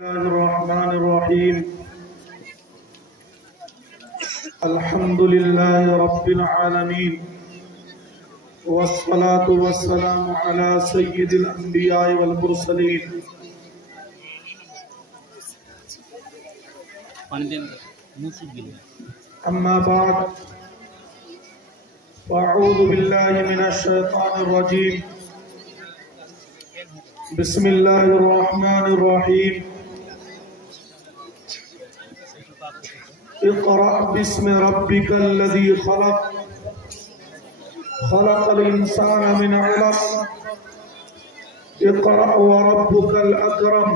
الله الرحمن الرحيم. الحمد لله رب العالمين، والصلاة والسلام على سيد الأنبياء والمرسلين. أما بعد، فأعوذ بالله من الشيطان الرجيم. بسم الله الرحمن الرحيم. اقرأ باسم ربك الذي خلق، خلق الإنسان من علق. اقرأ وربك الأكرم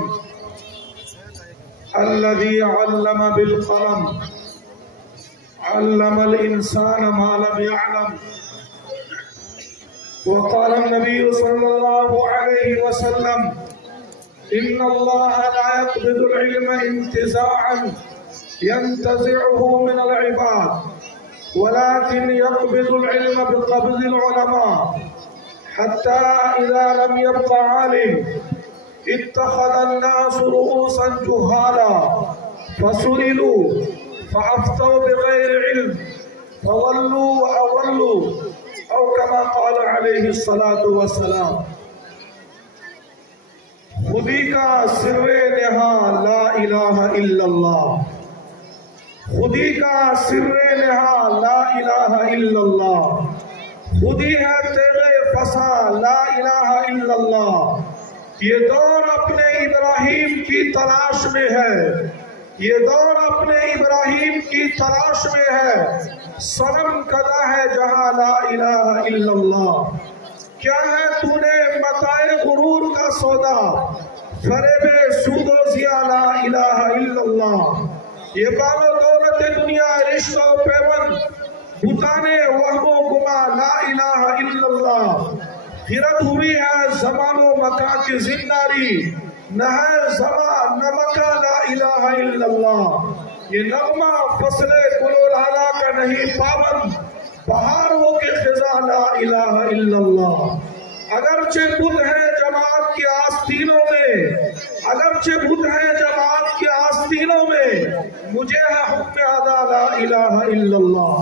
الذي علم بالقلم، علم الإنسان ما لم يعلم. وقال النبي صلى الله عليه وسلم: إن الله لا يقبض العلم انتزاعا ينتزعه من العباد، ولكن يقبض العلم بقبض العلماء، حتى إذا لم يبق عالم اتخذ الناس رؤوسا جهالا فسئلوا فأفتوا بغير علم فضلوا وأضلوا، أو كما قال عليه الصلاة والسلام. خودی کا سر نہا لا الہ الا اللہ، خودی کا سر نہا لا الہ الا اللہ، خودی ہے تیغ فسا لا الہ الا اللہ. یہ دور اپنے ابراہیم کی تلاش میں ہے، یہ دور اپنے ابراہیم کی تلاش میں ہے. صنم کدا ہے جہاں لا الہ الا اللہ. کیا ہے تو نے متاع غرور کا سودا، فریب سود و ضیاء لا الہ الا اللہ. یہ بال و دولت دنیا، رشتہ و پیوند، بتانے وہم و گما لا الہ الا اللہ. غرت ہوئی ہے زمان و مکان کی زنداری، نہ ہے زمان نہ مکان لا الہ الا اللہ. یہ نغمہ فصل گل و لالا کا نہیں پابند، بہار ہو کے خزاں لا الہ الا اللہ. اگرچہ بدھ ہے جماعت کے آستینوں میں، اگرچہ بدھ ہے جماعت کے آستینوں میں، مجھے ہے حکم ادا لا الہ الا اللہ.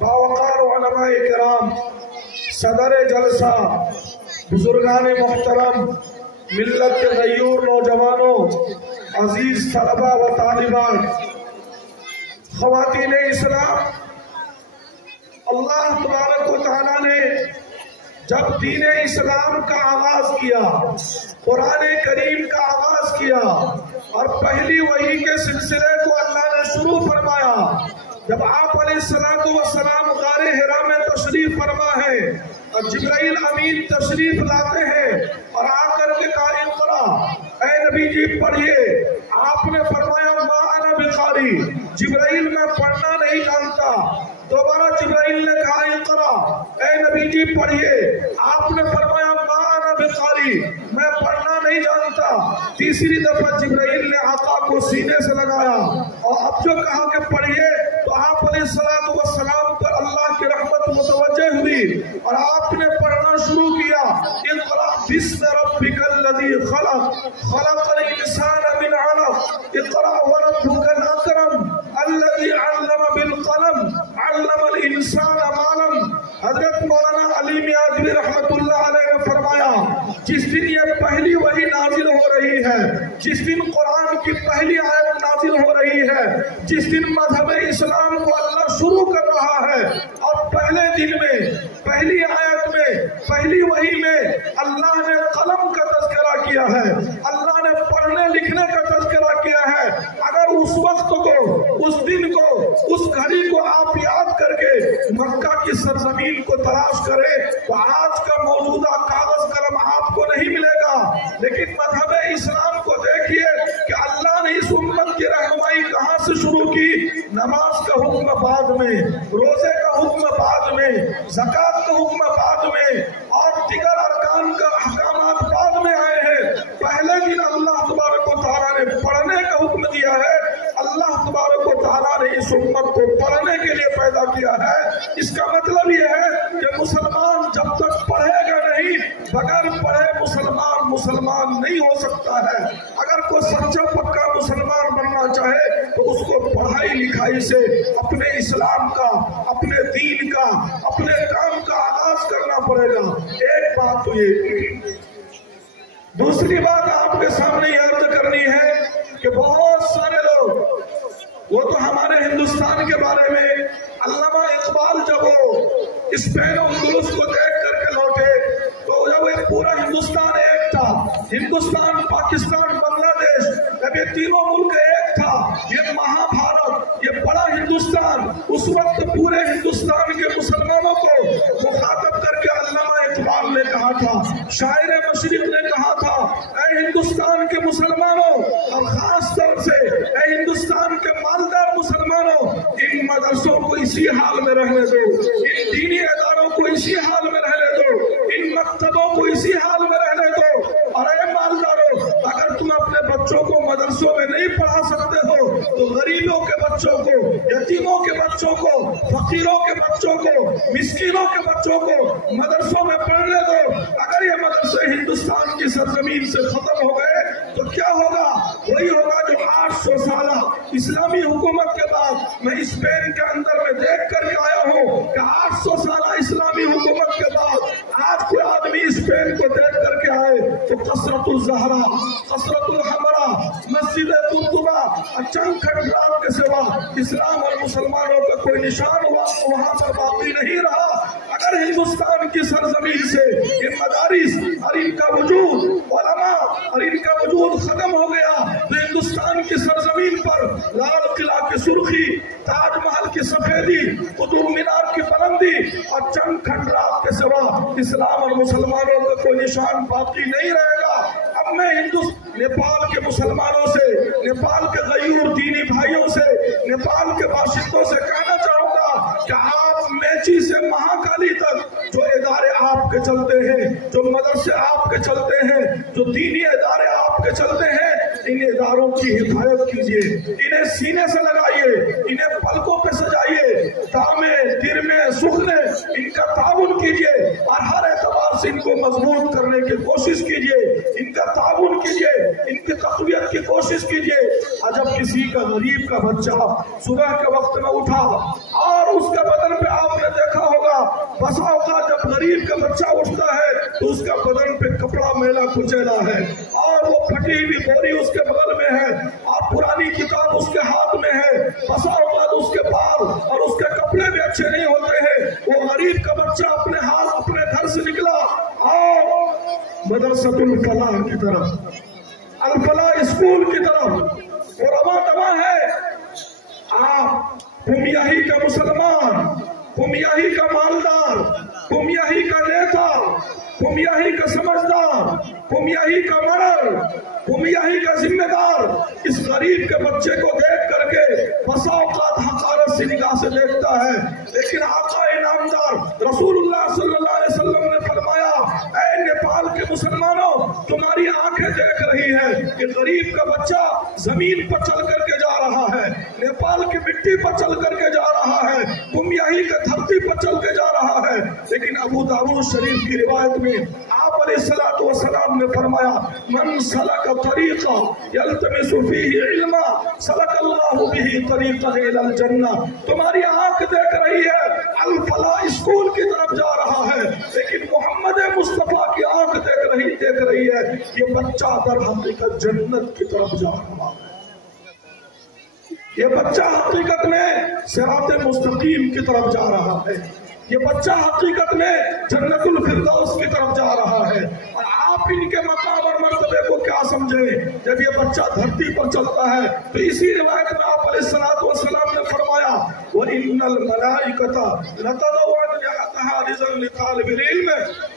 باوقار علماء کرام، صدر جلسہ، بزرگان محترم، ملت کے غیور نوجوانوں، عزیز طلبہ و طالبات، خواتین اسلام، اللہ تبارک و تعالیٰ نے جب دین اسلام کا آغاز کیا، قرآن کریم کا آغاز کیا، اور پہلی وحی کے سلسلے کو اللہ نے شروع فرمایا، جب آپ علیہ السلام غار حرا میں تشریف فرما ہے اور جبرائیل امین تشریف لاتے ہیں اور آ کر کے کہا اقرا، اے نبی جی پڑھیے. آپ نے فرمایا ما انا بقاری، جبرائیل میں پڑھنا نہیں جانتا. دوبارہ جبرائیل نے کہا اقرا، اے نبی جی پڑھیے. آپ نے فرمایا ما انا بقاری، میں پڑھنا نہیں جانتا. تیسری دفعہ جبرائیل نے آقا کو سینے سے لگایا اور اب جو کہا کہ پڑھیے، تو آپ علیہ السلام پر اللہ کی رحمت متوجہ ہوئی اور آپ نے پڑھنا شروع کیا. اقرأ باسم ربک الذی خلق، خلق الانسان من علق. اقرأ وربک الاکرم الذی علم بالقلم، علم الانسان ما لم. حضرت مولانا علی میاں رحمت اللہ علیہ نے فرمایا، جس دن یہ پہلی وحی نازل ہو رہی ہے، جس دن قرآن کی پہلی آیت نازل ہو رہی ہے، جس دن مذہب اسلام کو اللہ شروع کر رہا ہے، اور پہلے دن میں، پہلی آیت میں، پہلی وحی میں اللہ نے قلم کا تذکرہ کیا ہے، اللہ نے پڑھنے لکھنے کا تذکرہ کیا ہے. اگر اس وقت کو، اس دن کو، اس گھڑی کو آپ یاد کر کے مکہ کی سرزمین کو تلاش کریں تو آج کا موجودہ کاغذ قلم آپ کو نہیں ملے گا. لیکن مذہب اسلام کو دیکھیے کہ اللہ نے اس امت کی رہنمائی کہاں سے شروع کی. نماز کا حکم بعد میں، روزے کا حکم بعد میں، زکوٰۃ کا حکم بعد میں، اور دیگر ارکان کا احکامات بعد میں آئے ہیں. پہلے دن اللہ تبارک و تعالیٰ نے پڑھنے کا حکم دیا ہے. اللہ تبارک و تعالیٰ نے اس امت کو پڑھنے کے لیے پیدا کیا ہے. اس کا مطلب یہ ہے کہ مسلمان جب تک پڑھے گا نہیں، بغیر پڑھے مسلمان نہیں ہو سکتا ہے. اگر کوئی سچا لکھائی سے اپنے اسلام کا، اپنے دین کا، اپنے کام کا آغاز کرنا پڑے گا۔ ایک بات تو یہ۔ دوسری بات آپ کے سامنے یہ عرض کرنی ہے کہ بہت سارے لوگ، وہ تو ہمارے ہندوستان کے بارے میں علامہ اقبال جب وہ اسپین و اندلس کو دیکھ کر کے لوٹے تو جب ایک پورا ہندوستان ایک تھا، ہندوستان، پاکستان، بنگلہ دیش، جب یہ تینوں ملک ایک تھا، یہ مہا بھارت، یہ بڑا ہندوستان، اس وقت پورے ہندوستان کے مسلمانوں کو مخاطب کر کے علامہ اقبال نے کہا تھا، شاعر مشرق نے کہا تھا، اے ہندوستان کے مسلمانوں اور خاص طور سے اے ہندوستان کے مالدار مسلمانوں، ان مدرسوں کو اسی حال میں رہنے دو، ان دینی اداروں کو اسی حال میں رہنے دو، ان مکتبوں کو اسی حال میں رہنے دو، اور اے مالداروں، اگر تم اپنے بچوں کو مدرسوں میں نہیں پڑھا سکتے ہو تو غریبوں کے بچوں کو، یتیموں کے بچوں کو، فقیروں کے بچوں کو، مسکینوں کے بچوں کو مدرسوں میں پڑھنے دو۔ اگر یہ مدرسے ہندوستان کی سرزمین سے ختم ہو گئے تو کیا ہوگا؟ وہی ہوگا جو 800 سالہ اسلامی حکومت کے بعد میں اسپین کے اندر میں دیکھ کر کے آیا ہوں کہ 800 سالہ اسلامی حکومت کے بعد آج کوئی آدمی اسپین کو دیکھ کر کے آئے تو کثرت الزہرا، کثرت الحمرا، مسجد قرطبہ اور چند کھنڈرات کے سوا اسلام اور مسلمانوں کا کوئی نشان وہاں پر باقی نہیں رہا۔ اگر ہندوستان کی سرزمین سے یہ مدارس اور ان کا وجود، علماء اور ان کا وجود ختم ہو گیا تو ہندوستان کی سرزمین پر لال قلعہ کی سرخی، تاج محل کی سفیدی، قطب مینار کی بلندی اور چند کھنڈرات کے سوا اسلام اور مسلمانوں کا کوئی نشان باقی نہیں رہے گا۔ اب میں نیپال کے مسلمانوں سے، نیپال کے غیور دینی بھائیوں سے، نیپال کے باشندوں سے کہنا چاہوں گا کہ آپ میچی سے مہاکالی تک جو ادارے آپ کے چلتے ہیں، جو مدرسے آپ کے چلتے ہیں، جو دینی ادارے آپ کے چلتے ہیں، ان اداروں کی حفاظت کیجیے، انہیں سینے سے لگائیے، انہیں پلکوں پہ سجائیے، دامے گرمے سخنے ان کا تعاون کیجیے اور ہر اعتبار سے ان کو مضبوط کرنے کی کوشش کیجیے، ان کا تعاون کیجیے، ان کی تقویت کی کوشش کیجیے۔ اور جب کسی کا غریب کا بچہ صبح کے وقت میں اٹھا اور اس کے بدن پہ آپ نے دیکھا ہوگا، بسا اوقات جب غریب کا بچہ اٹھتا ہے تو اس کا بدن پہ کپڑا میلا کچیلا ہے اور وہ پھٹی ہوئی بوری اس کے بغل میں ہے اور پرانی کتاب اس کے ہاتھ میں ہے، بسا اوقات اس کے بال اور اس کے کپڑے بھی اچھے نہیں ہوتے ہیں۔ وہ غریب کا بچہ اپنے گھر سے نکلا اور مدرسۃ الفلاح کی طرف، الفلاح اسکول کی طرف وہ رواں دواں ہے۔ آپ کمیاہی کا مسلمان، کمیاہی کا مالدار، کمیاہی کا نیتا، کمیاہی کا سمجھدار، کمیاہی کا مرد، کمیاہی کا ذمہ دار اس غریب کے بچے کو دیکھ کر کے بسا اوقات حقارت سی نگاہ سے دیکھتا ہے، لیکن آقا انعامدار رسول اللہ صلی اللہ علیہ وسلم نے فرمایا، اے نیپال کے مسلمانوں، تمہاری آنکھیں دیکھ رہی ہے کہ غریب کا بچہ زمین پر چل کر کے جا رہا ہے، نیپال کی مٹی پر چل کر کے جا رہا ہے، کمیاہی کا دھرتی پر چل کے جا رہا ہے۔ لیکن ابو داؤد شریف کی روایت میں آپ علیہ الصلوۃ والسلام نے فرمایا، من سلک طریقہ یلتمس فیہ علما سلک اللہ بہ طریقہ الی الجنہ۔ تمہاری آنکھ دیکھ رہی ہے الفلاح اسکول کی طرف جا رہا ہے، لیکن محمد مصطفیٰ کی آنکھ دیکھ رہی ہے یہ بچہ در حقیقت جنت کی طرف جا رہا ہے، یہ بچہ حقیقت میں صراط مستقیم کی طرف جا رہا ہے، یہ بچہ حقیقت میں جنت الفردوس کی طرف جا رہا ہے۔ اور آپ ان کے مقام اور مرتبے کو کیا سمجھیں؟ جب یہ بچہ دھرتی پر چلتا ہے تو اسی روایت میں آپ علیہ الصلوۃ والسلام نے فرمایا، وَإِنَّ الْمَلَائِكَةَ لَتَضَعُ أَجْنِحَتَهَا رِضًا لِطَالِبِ الْعِلْمِ۔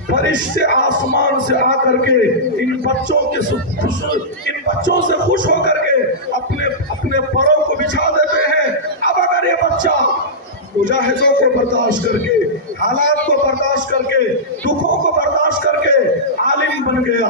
فرشتے آسمان سے آ کر کے ان بچوں سے خوش ہو کر کے اپنے پروں کو بچھا دیتے ہیں۔ اب اگر یہ بچہ مجاہدوں کو برداشت کر کے، حالات کو برداشت کر کے، دکھوں کو برداشت کر کے عالم بن گیا،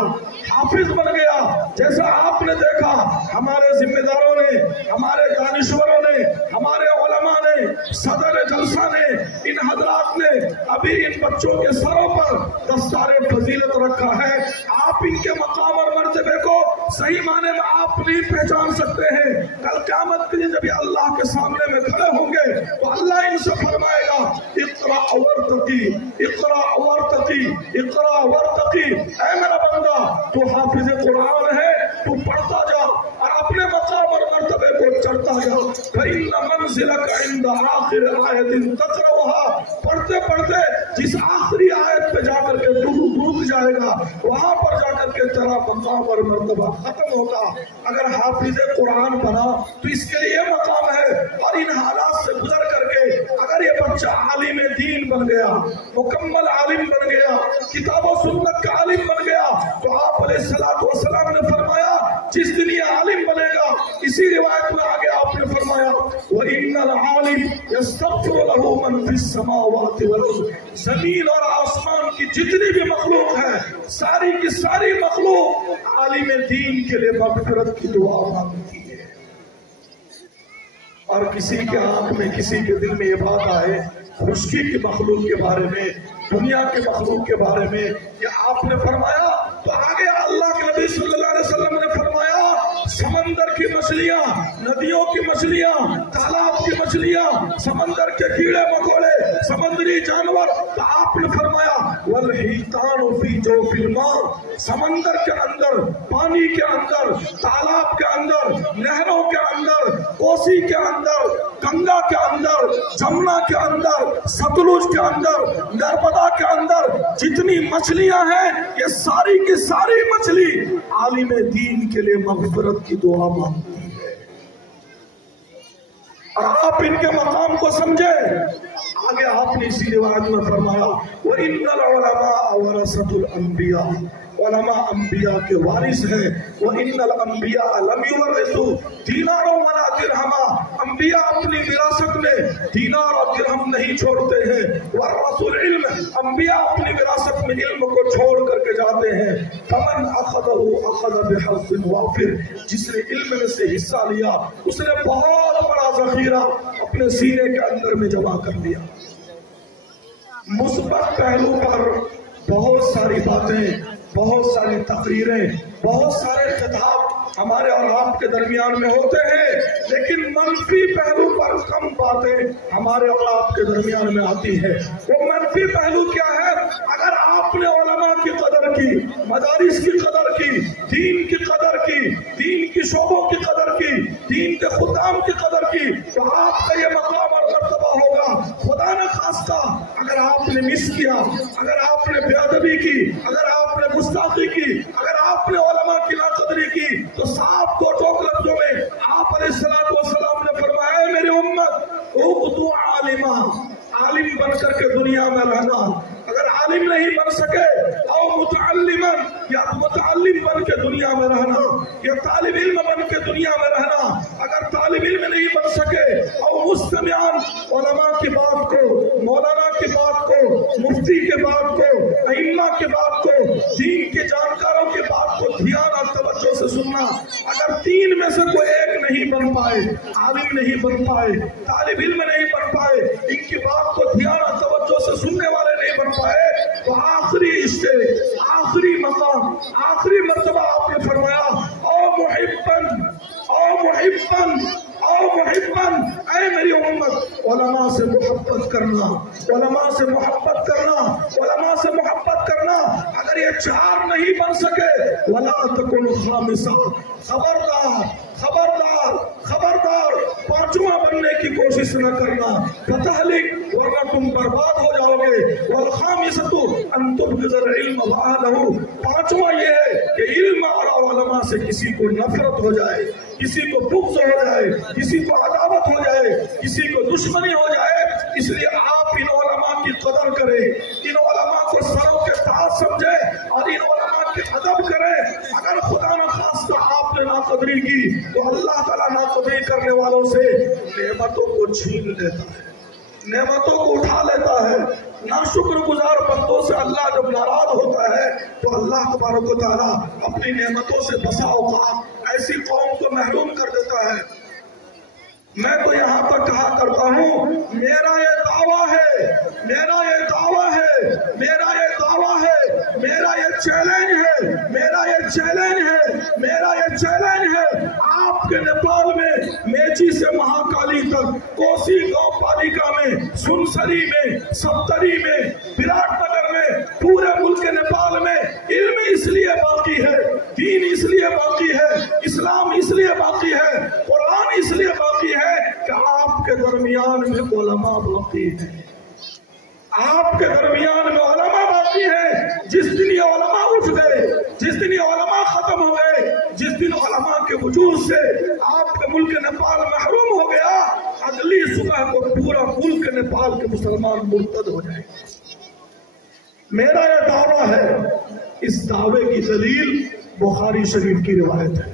حافظ بن گیا، جیسا آپ نے دیکھا ہمارے ذمہ داروں نے، ہمارے دانشوروں نے، ہمارے علماء نے، صدر جلسہ نے، ان حضرات نے ابھی ان بچوں کے سروں پر دستار فضیلت رکھا ہے۔ آپ ان کے مقام اور مرتبے کو صحیح معنی میں آپ نہیں پہچان سکتے ہیں۔ کل قیامت کے دن جب یہ اللہ کے سامنے میں کھڑے ہوں گے تو اللہ ان سے فرمائے گا اقرا ورتقی، اقرا ورتقی، اقرا ورتقی، اے میرا بندہ تو حافظ قرآن ہے، تو پڑھتا جا اور اپنے مقام اور مرتبے کو چڑھتا جا۔ فإن منزلك عند آخر آیت تقرأها، پڑھتے پڑھتے جس آخری آیت پہ جا کر کے تو ڈوب جائے گا، وہاں پر جا کر کے تیرا مقام اور مرتبہ ختم ہوگا۔ اگر حافظ قرآن بنا تو اس کے لیے مقام ہے، اور ان حالات سے گزر کر کے اگر یہ بچہ عالم دین بن گیا، مکمل عالم بن گیا، کتاب و سنت کا عالم بن گیا، تو آپ علیہ السلام نے فرمایا جس دن یہ عالم بنے گا، اسی روایت میں آگے آپ نے فرمایا وَإِنَّ الْعَالِمَ يَسْتَغْفِرُ لَهُ مَنْ فِي السَّمَاوَاتِ وَالْأَرْضِ، زمین اور آسمان کی جتنی بھی مخلوق ہے، ساری کی ساری مخلوق عالم دین کے لیے مغفرت کی دعا مانگتی ہے۔ اور کسی کے آنکھ میں، کسی کے دل میں یہ بات آئے خشکی کی مخلوق کے بارے میں، دنیا کے مخلوق کے بارے میں، یہ آپ نے فرمایا، تو آگے اللہ کے نبی صلی اللہ علیہ وسلم نے فرمایا سمندر کی مچھلیاں، ندیوں کی مچھلیاں، تالاب کی مچھلیاں، سمندر کے کیڑے مکوڑے، سمندری جانور، تو آپ نے فرمایا والحیتان فی جوف الماء، سمندر کے اندر، پانی کے اندر، تالاب کے اندر، نہروں کے اندر، کوسی کے اندر، گنگا کے اندر، جمنا کے اندر، ستلج کے اندر، نرمدا کے اندر جتنی مچھلیاں ہیں، یہ ساری کی ساری مچھلی عالم دین کے لیے مغفرت کی دعا مانگتی ہے۔ اور آپ ان کے مقام کو سمجھیں، آگے آپ نے اسی روایت میں فرمایا وَإِنَّ الْعُلَمَاءَ وَرَثَةُ الْأَنْبِيَاءِ، علماء انبیاء کے وارث ہیں۔ وَإِنَّ الْأَنْبِيَاءَ لَمْ يُوَرِّثُوا دِينَارًا وَلَا دِرْهَمًا، انبیاء اپنی وراثت میں دینار اور درہم نہیں چھوڑتے ہیں۔ وَرَثُوا الْعِلْمَ، انبیاء اپنی وراثت میں علم کو چھوڑ کر کے جاتے ہیں۔ فَمَنْ أَخَذَهُ أَخَذَ بِحَظٍّ وَافِرٍ، جس نے علم میں سے حصہ لیا اس نے بہت بڑا ذخیرہ اپنے سینے کے اندر میں جمع کر لیا۔ مثبت پہلو پر بہت ساری باتیں، بہت ساری تقریریں، بہت سارے خطاب ہمارے اور آپ کے درمیان میں ہوتے ہیں، لیکن منفی پہلو پر کم باتیں ہمارے اور آپ کے درمیان میں آتی ہے۔ وہ منفی پہلو کیا ہے؟ اگر آپ نے علماء کی قدر کی، مدارس کی قدر کی، دین کی قدر کی، دین کی شعبوں کی قدر کی، دین کے خدام کی قدر کی، تو آپ کا یہ مقام اور مرتبہ ہوگا۔ خدا نہ خواستہ اگر آپ نے مس کیا، اگر آپ نے بے ادبی کی، اگر آپ نے گستاخی کی، اگر آپ نے علماء کی ناقدری کی، تو صاحب کو ٹوک لفظوں میں آپ علیہ السلام نے فرمایا میری امت اغدو عالما، عالم بن کر کے دنیا میں رہنا، اگر عالم نہیں بن سکے او متعلما، یا متعلم بن کے دنیا میں رہنا، یا طالب علم بن کے دنیا میں رہنا، اگر طالب علم نہیں بن سکے او مستمعان، علماء کی بات کو، مولانا کی بات کو، مفتی کے بات کو، ائمہ کے بات کو، دین کے جانکاروں کے بات کو دھیان اور توجہ سے سننا۔ اگر تین میں سے کوئی ایک نہیں بن پائے، عالم نہیں بن پائے، طالب علم نہیں بن پائے، ان کی بات کو دھیان اور توجہ سے سننے والے نہیں بن پائے، تو آخری اسٹیج، آخری مقام، آخری مرتبہ آپ نے فرمایا او محبن، او محبن، او محبن، اے میری امت علماء سے محبت کرنا، علماء سے محبت کرنا، علماء سے محبت کرنا۔ اگر یہ چار نہیں بن سکے ولا تکن خامسا، خبردار خبردار خبردار پانچواں بننے کی کوشش نہ کرنا، فتہلک، ورنہ تم برباد ہو جاؤ گے۔ والخامسۃ ان تبغض العلم واہلہ، پانچواں یہ ہے کہ علم اور علماء سے کسی کو نفرت ہو جائے، کسی کو بغض ہو جائے، کسی کو عداوت ہو جائے، کسی کو دشمنی ہو جائے۔ اس لیے آپ ان علماء کی قدر کریں، ان علماء کو سروں کے تاج سمجھیں اور ان علماء کی ادب کریں۔ اگر خدا نہ خواستہ آپ نے ناقدری کی تو اللہ تعالیٰ ناقدری کرنے والوں سے نعمتوں کو چھین لیتا ہے، نعمتوں کو اٹھا لیتا ہے۔ ناشکر گزار بندوں سے اللہ جب ناراض ہوتا ہے تو اللہ تبارک و تعالیٰ اپنی نعمتوں سے بسا اوقات ایسی قوم کو محروم کر دیتا ہے۔ میں تو یہاں پر کہا کرتا ہوں میرا یہ دعویٰ ہے، میرا یہ دعویٰ ہے، میرا یہ دعویٰ ہے، میرا یہ چیلنج ہے، میرا یہ چیلنج ہے میرا یہ چیلنج ہے، آپ کے نیپال میں میچی سے مہاکالی تک، کوسی گاؤں پالیکا میں، سنسری میں، سپتری میں، وراٹ نگر میں، پورے ملک نیپال میں علم اس لیے باقی ہے، دین اس لیے باقی ہے، اسلام اس لیے باقی ہے، قرآن اس لیے باقی ہے کہ آپ کے درمیان میں علماء باقی ہیں، آپ کے درمیان میں علماء باقی ہیں۔ جس دن یہ علماء اٹھ گئے، جس دن یہ علماء ختم ہو گئے، جس دن علماء کے وجود سے آپ کے ملک نیپال محروم ہو گیا، اگلی صبح کو پورا ملک نیپال کے مسلمان مرتد ہو جائے۔ میرا یہ دعویٰ ہے، اس دعوے کی دلیل بخاری شریف کی روایت ہے۔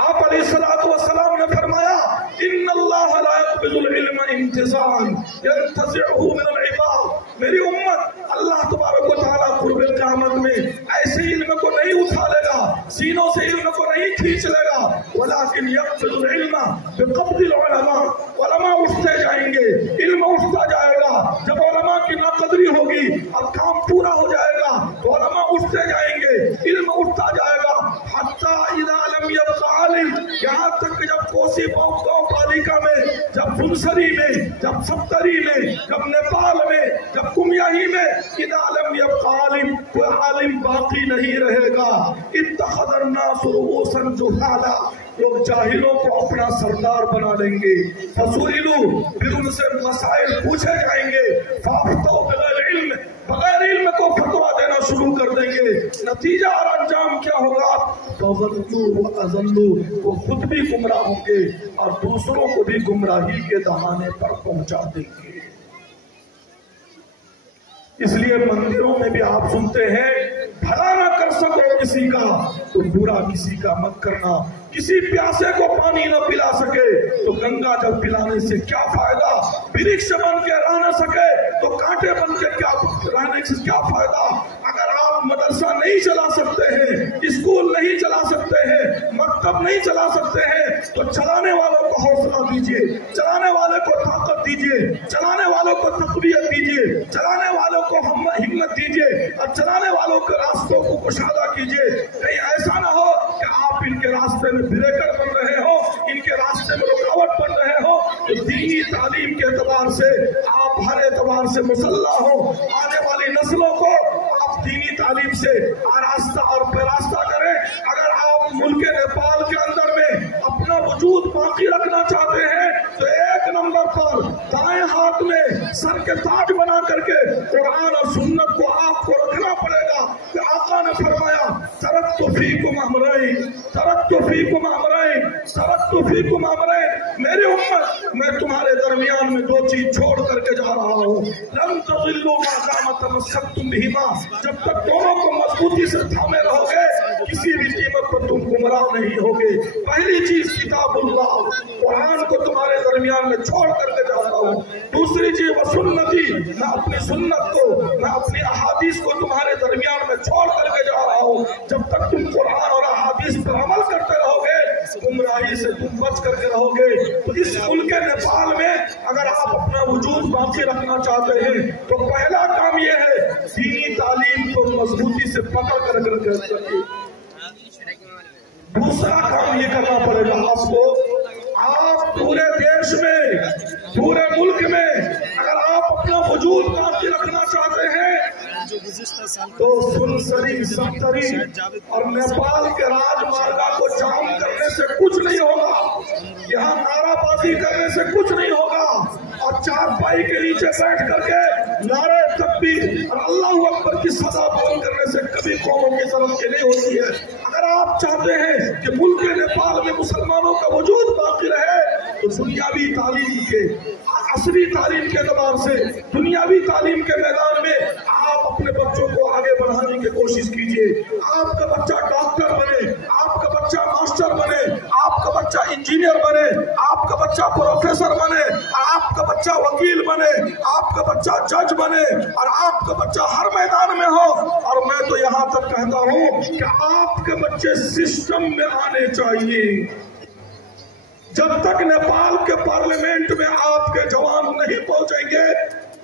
آپ علیہ الصلوۃ والسلام نے فرمایا، ان اللہ لا يقبض العلم انتزاعا ينتزعه من العباد۔ میری امت، اللہ تبارک و تعالیٰ قرب قیامت میں ایسے علم کو نہیں اٹھا لے گا، سینوں سے علم کو نہیں کھینچ لے گا، ولكن يقبض العلم بقبض العلماء۔ علماء اٹھتے جائیں گے، علم اٹھتا جائے گا۔ جب علماء کی ناقدری ہوگی، اب کام پورا ہو جائے گا تو علماء اٹھتے جائیں گے، علم اٹھتا جائے گا، حتی اذا لم يبق عالم، یہاں تک کہ جب کوسی گاؤں پالیکا میں، جب سنسری میں، جب سپتری میں، جب نیپال میں، جب کمیاہی میں، اذا لم يبق عالم، کوئی عالم باقی نہیں رہے گا، اتخذ الناس رؤوسا جہالا، لوگ جاہلوں کو اپنا سردار بنا لیں گے، فسئلوا، پھر ان سے مسائل پوچھے جائیں گے، فافتوا بغیر علم، بغیر علم کو فتوا دینا شروع کر دیں گے، نتیجہ اور انجام کیا ہوگا؟ فضلوا واضلوا، وہ خود بھی گمراہ ہوں گے اور دوسروں کو بھی گمراہی کے دہانے پر پہنچا دیں گے۔ اس لیے مندروں میں بھی آپ سنتے ہیں، بھلا نہ کر سکو کسی کا تو برا کسی کا مت کرنا، کسی پیاسے کو پانی نہ پلا سکے تو گنگا جل پلانے سے کیا فائدہ، برکش بن کے رہ نہ سکے تو کانٹے بن کے رہنے سے کیا فائدہ۔ اگر آپ مدرسہ نہیں چلا سکتے ہیں، اسکول نہیں چلا سکتے ہیں، مکتب نہیں چلا سکتے ہیں تو چلانے والوں کو حوصلہ دیجیے، چلانے والے کو طاقت دیجیے، چلانے والوں کو تقویت دیجیے، چلانے والوں کو ہمت دیجیے اور چلانے والوں کے راستوں کو کشادہ کیجیے۔ کہیں ایسا نہ ہو کہ آپ ان کے راستے میں بریکر بن رہے ہو، ان کے راستے میں رکاوٹ بن رہے ہو، تو دینی تعلیم کے اعتبار سے آپ ہر اعتبار سے مسلح ہو، آنے والی نسلوں کو آپ دینی تعلیم سے آراستہ اور پیراستہ کریں۔ اگر آپ ملک نیپال کے اندر میں اپنا وجود باقی رکھنا چاہتے ہیں تو ایک نمبر پر دائیں ہاتھ میں سر کے تاج بنا کر کے قرآن اور سنت کو آپ کو رکھنا پڑے گا کہ آقا نے فرمایا، ترکت فیکم امرین، ترکت فیکم امرین، ترکت فیکم امرین، میری امت، میں تمہارے درمیان میں دو چیز چھوڑ کر کے جا رہا ہوں، لن تضلوا ما دام تمسکتم بہما، جب تک دونوں کو مضبوطی سے تھامے رہو گے کسی بھی قیمت پر تم گمراہ نہیں ہوگے۔ پہلی چیز کتاب اللہ، قرآن کو تمہارے درمیان میں چھوڑ کر کے جا رہا ہوں۔ دوسری چیز وسنتی، میں اپنی سنت کو، میں اپنی احادیث کو تمہارے درمیان میں چھوڑ کر کے جا رہا ہوں۔ جب تک تم قرآن اور احادیث پر عمل کرتے رہو گے گمراہی سے تم بچ کر کے رہو گے۔ تو اس ملک نیپال میں اگر آپ اپنا وجود باقی رکھنا چاہتے ہیں تو پہلا کام یہ ہے، دینی تعلیم کو مضبوطی سے پکڑ کر کے دوسرا کام یہ کرنا پڑے گا آپ کو، آپ پورے دیش میں، پورے ملک میں اگر آپ اپنا وجود باقی رکھنا چاہتے ہیں تو سنسری، سپتری اور نیپال کے راج مارگا کو جام کرنے سے کچھ نہیں ہوگا، یہاں نعرہ بازی کرنے سے کچھ نہیں ہوگا، اور چار پائی کے نیچے بیٹھ کر کے نعرہ تکبیر اور اللہ اکبر کی صدا بلند کرنے سے کبھی قوموں کی طرف کے نہیں ہوتی ہے۔ اگر آپ چاہتے ہیں کہ ملک نیپال میں مسلمانوں کا وجود باقی رہے تو دنیاوی تعلیم کے، عصری تعلیم کے اعتبار سے، دنیاوی تعلیم کے میدان میں آپ اپنے بچوں کو آگے بڑھانے کی کوشش کیجیے۔ آپ کا بچہ ڈاکٹر بنے، آپ کا بچہ ماسٹر بنے، آپ کا بچہ انجینئر بنے، آپ کا بچہ پروفیسر بنے، آپ کا بچہ وکیل بنے، آپ کا بچہ جج بنے، اور آپ کا بچہ ہر میدان میں ہو۔ اور میں تو یہاں تک کہتا ہوں کہ آپ کے بچے سسٹم میں آنے چاہیے۔ جب تک نیپال کے پارلیمنٹ میں آپ کے جوان نہیں پہنچیں گے